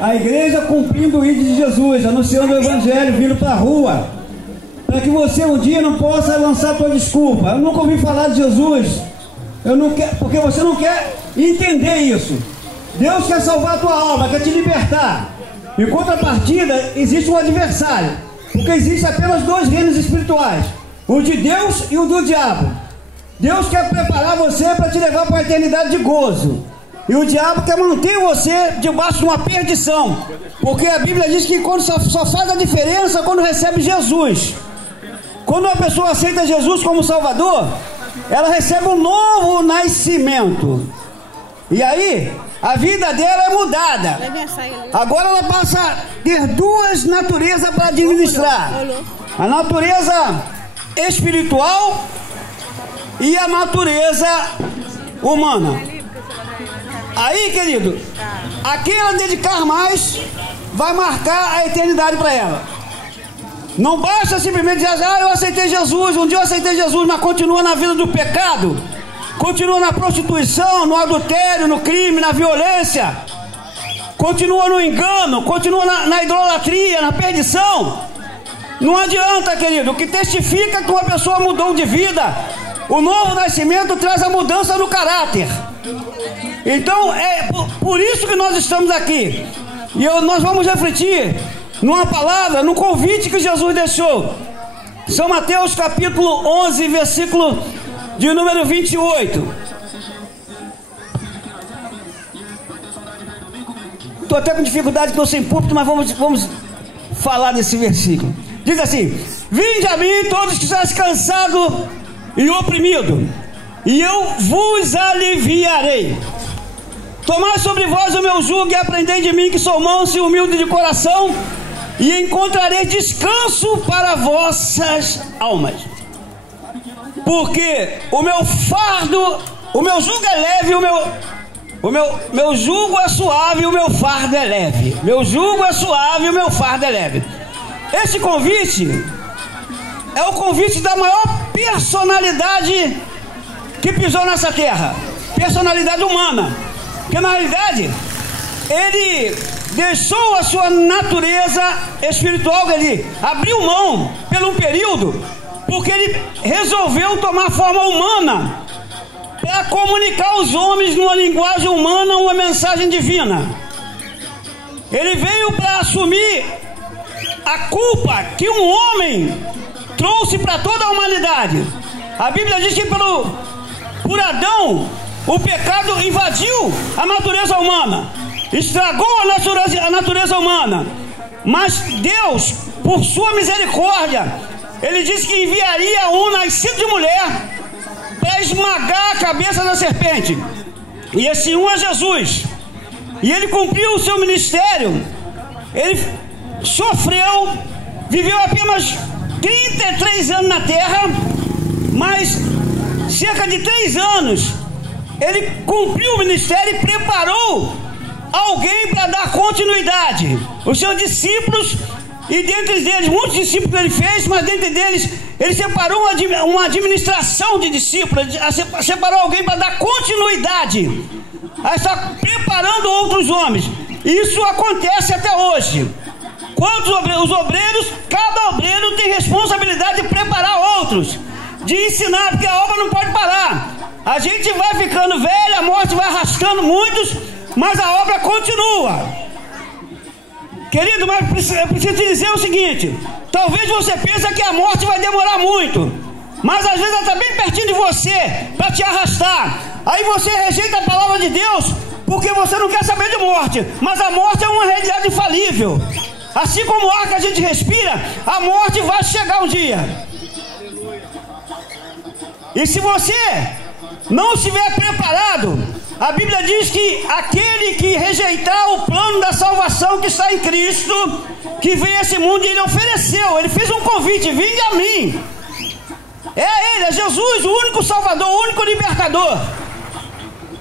A igreja cumprindo o ID de Jesus, anunciando o evangelho, vindo para a rua, para que você um dia não possa lançar a sua desculpa. Eu nunca ouvi falar de Jesus, eu não quero, porque você não quer entender isso. Deus quer salvar a tua alma, quer te libertar. Em contrapartida, existe um adversário, porque existe apenas dois reinos espirituais, o de Deus e o do diabo. Deus quer preparar você para te levar para a eternidade de gozo, e o diabo quer manter você debaixo de uma perdição, porque a Bíblia diz que quando só faz a diferença quando recebe Jesus. Quando uma pessoa aceita Jesus como Salvador, ela recebe um novo nascimento, e aí a vida dela é mudada. Agora ela passa a ter duas naturezas para administrar: a natureza espiritual e a natureza humana. Aí, querido, a quem ela dedicar mais vai marcar a eternidade para ela. Não basta simplesmente dizer: ah, eu aceitei Jesus, um dia eu aceitei Jesus, mas continua na vida do pecado, continua na prostituição, no adultério, no crime, na violência, continua no engano, continua na idolatria, na perdição. Não adianta, querido. O que testifica que uma pessoa mudou de vida, o novo nascimento traz a mudança no caráter. Então é por isso que nós estamos aqui, e nós vamos refletir numa palavra, num convite que Jesus deixou. São Mateus capítulo 11, versículo de número 28. Estou até com dificuldade, estou sem púlpito, mas vamos falar desse versículo. Diz assim: vinde a mim todos que estáis cansados e oprimidos, e eu vos aliviarei. Tomai sobre vós o meu jugo e aprendei de mim, que sou manso e humilde de coração, e encontrareis descanso para vossas almas. Porque o meu fardo, o meu jugo é leve, meu jugo é suave e o meu fardo é leve. Meu jugo é suave e o meu fardo é leve. Esse convite é o convite da maior personalidade que pisou nessa terra, personalidade humana. Porque na realidade ele deixou a sua natureza espiritual, ele abriu mão por um período, porque ele resolveu tomar forma humana para comunicar aos homens numa linguagem humana uma mensagem divina. Ele veio para assumir a culpa que um homem trouxe para toda a humanidade. A Bíblia diz que por Adão o pecado invadiu a natureza humana, estragou a natureza humana. Mas Deus, por sua misericórdia, ele disse que enviaria um nascido de mulher para esmagar a cabeça da serpente. E esse um é Jesus. E ele cumpriu o seu ministério. Ele sofreu, viveu apenas 33 anos na terra, mas cerca de 3 anos ele cumpriu o ministério e preparou alguém para dar continuidade. Os seus discípulos, e dentre eles, muitos discípulos ele fez, mas dentre eles, ele separou uma administração de discípulos, separou alguém para dar continuidade, a estar preparando outros homens. Isso acontece até hoje. Quantos os obreiros, cada obreiro tem responsabilidade de preparar outros, de ensinar, porque a obra não pode parar. A gente vai ficando velho, a morte vai arrastando muitos, mas a obra continua. Querido, mas eu preciso te dizer o seguinte: talvez você pense que a morte vai demorar muito, mas às vezes ela está bem pertinho de você para te arrastar. Aí você rejeita a palavra de Deus porque você não quer saber de morte, mas a morte é uma realidade infalível. Assim como o ar que a gente respira, a morte vai chegar um dia. E se você não estiver preparado, a Bíblia diz que aquele que rejeitar o plano da salvação que está em Cristo, que veio a esse mundo, ele ofereceu, ele fez um convite: vinde a mim. É ele, é Jesus, o único Salvador, o único libertador.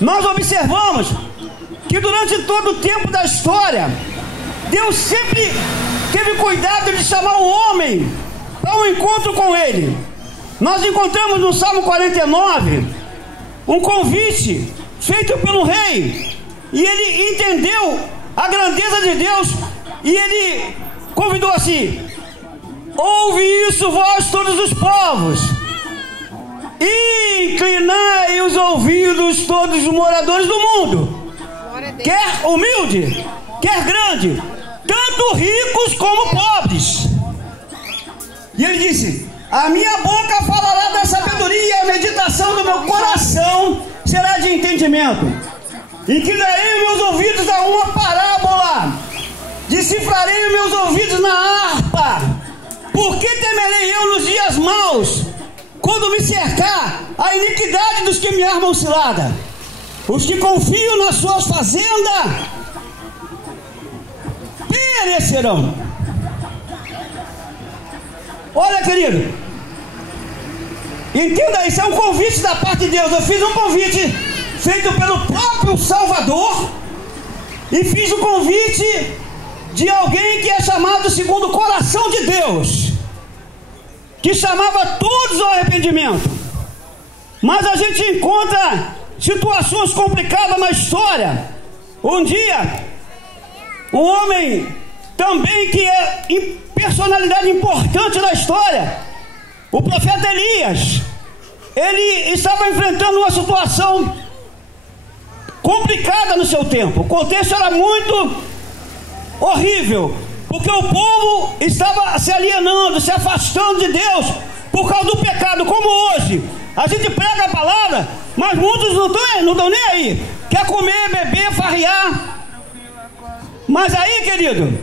Nós observamos que durante todo o tempo da história, Deus sempre teve cuidado de chamar o homem para um encontro com ele. Nós encontramos no Salmo 49 um convite feito pelo rei e ele entendeu a grandeza de Deus, e ele convidou assim: ouve isso, vós todos os povos, inclinai os ouvidos, todos os moradores do mundo, quer humilde, quer grande, tanto ricos como pobres. E ele disse: a minha boca falará da sabedoria, e a meditação do meu coração será de entendimento. Inclinarei meus ouvidos a uma parábola, decifrarei meus ouvidos na harpa. Por que temerei eu nos dias maus, quando me cercar a iniquidade dos que me armam cilada? Os que confiam nas suas fazendas perecerão. Olha, querido, entenda, isso é um convite da parte de Deus. Eu fiz um convite feito pelo próprio Salvador, e fiz o convite de alguém que é chamado segundo o coração de Deus, que chamava todos ao arrependimento. Mas a gente encontra situações complicadas na história. Um dia, um homem também que é personalidade importante da história, o profeta Elias, ele estava enfrentando uma situação complicada no seu tempo. O contexto era muito horrível, porque o povo estava se alienando, se afastando de Deus por causa do pecado. Como hoje a gente prega a palavra, mas muitos não estão nem aí, quer comer, beber, farrear. Mas aí, querido,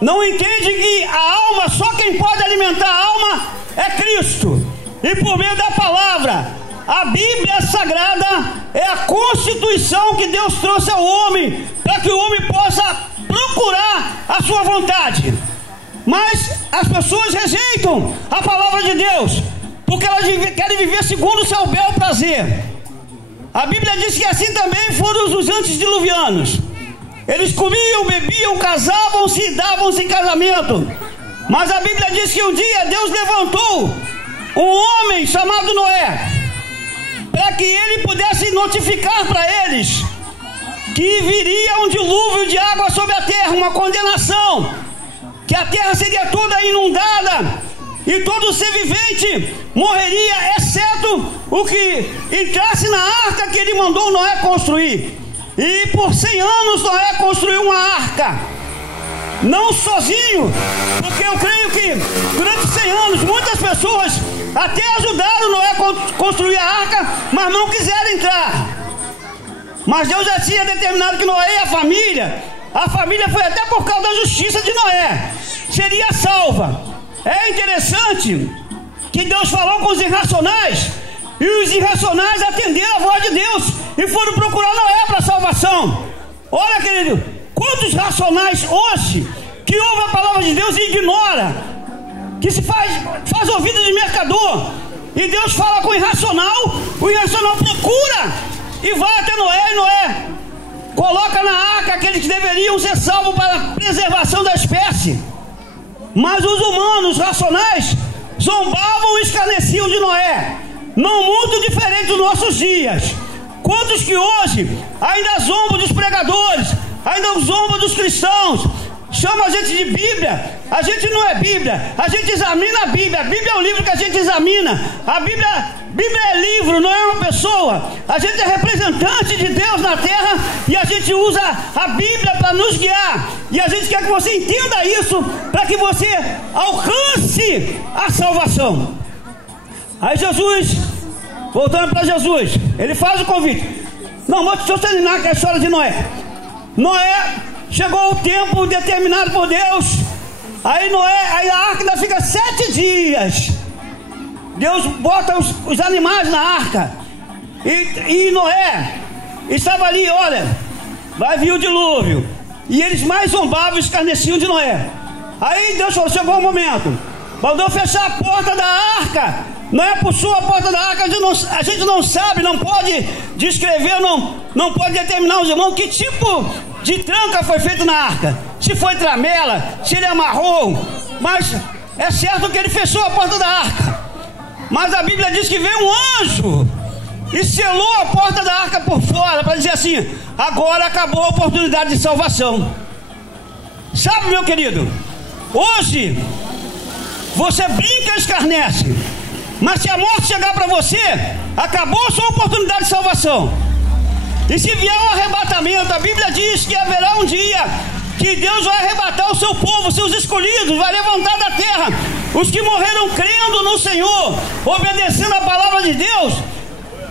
não entende que a alma, só quem pode alimentar a alma é Cristo, e por meio da palavra. A Bíblia Sagrada é a constituição que Deus trouxe ao homem, para que o homem possa procurar a sua vontade. Mas as pessoas rejeitam a palavra de Deus, porque elas querem viver segundo o seu bel prazer. A Bíblia diz que assim também foram os antediluvianos. Eles comiam, bebiam, casavam-se e davam-se em casamento. Mas a Bíblia diz que um dia Deus levantou um homem chamado Noé, para que ele pudesse notificar para eles que viria um dilúvio de água sobre a terra, uma condenação, que a terra seria toda inundada e todo ser vivente morreria, exceto o que entrasse na arca que ele mandou Noé construir. E por 100 anos Noé construiu uma arca, não sozinho, porque eu creio que durante 100 anos muitas pessoas até ajudaram Noé a construir a arca, mas não quiseram entrar. Mas Deus já tinha determinado que Noé e a família foi até por causa da justiça de Noé, seria salva. É interessante que Deus falou com os irracionais, e os irracionais atenderam a voz de Deus e foram procurar Noé para salvação. Olha, querido, quantos racionais hoje que ouvem a palavra de Deus e ignora, que se faz ouvido de mercador, e Deus fala com o irracional procura e vai até Noé, e Noé coloca na arca aqueles que deveriam ser salvos para a preservação da espécie. Mas os humanos racionais zombavam e escarneciam de Noé, não muito diferente dos nossos dias. Quantos que hoje ainda zombam dos pregadores, ainda zombam dos cristãos, chama a gente de Bíblia? A gente não é Bíblia, a gente examina a Bíblia. A Bíblia é o livro que a gente examina. A Bíblia é livro, não é uma pessoa. A gente é representante de Deus na terra, e a gente usa a Bíblia para nos guiar. E a gente quer que você entenda isso, para que você alcance a salvação. Aí Jesus, voltando para Jesus, ele faz o convite. Não, mas deixa eu terminar com a história de Noé. Noé, chegou o tempo determinado por Deus. Aí a arca ainda fica 7 dias. Deus bota os animais na arca. E Noé estava ali, olha, vai vir o dilúvio. E eles mais zombavam e escarneciam de Noé. Aí Deus falou, chegou o momento, mandou fechar a porta da arca. Noé puxou a porta da arca. A gente não sabe, não pode descrever, não pode determinar os irmãos que tipo de tranca foi feito na arca, se foi tramela, se ele amarrou, mas é certo que ele fechou a porta da arca. Mas a Bíblia diz que veio um anjo e selou a porta da arca por fora, para dizer assim: agora acabou a oportunidade de salvação. Sabe, meu querido, hoje você brinca e escarnece, mas se a morte chegar para você, acabou a sua oportunidade de salvação. E se vier um arrebatamento, a Bíblia diz que haverá um dia que Deus vai arrebatar o seu povo, seus escolhidos, vai levantar da terra os que morreram crendo no Senhor, obedecendo a palavra de Deus,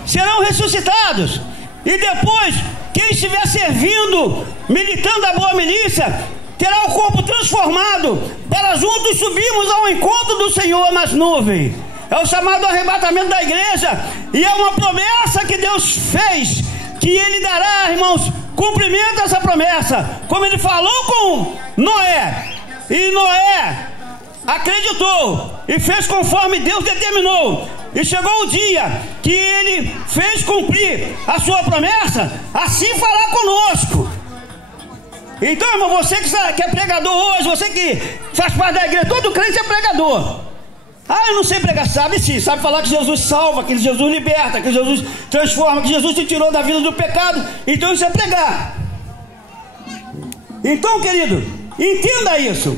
serão ressuscitados. E depois, quem estiver servindo, militando a boa milícia, terá o corpo transformado, para juntos subirmos ao encontro do Senhor nas nuvens. É o chamado arrebatamento da igreja, e é uma promessa que Deus fez, que Ele dará, irmãos, cumprimento a essa promessa, como Ele falou com Noé. E Noé acreditou e fez conforme Deus determinou, e chegou o dia que Ele fez cumprir a sua promessa, assim fará conosco. Então, irmão, você que é pregador hoje, você que faz parte da igreja, todo crente é pregador. Ah, eu não sei pregar. Sabe sim, sabe falar que Jesus salva, que Jesus liberta, que Jesus transforma, que Jesus te tirou da vida do pecado. Então isso é pregar. Então, querido, entenda isso.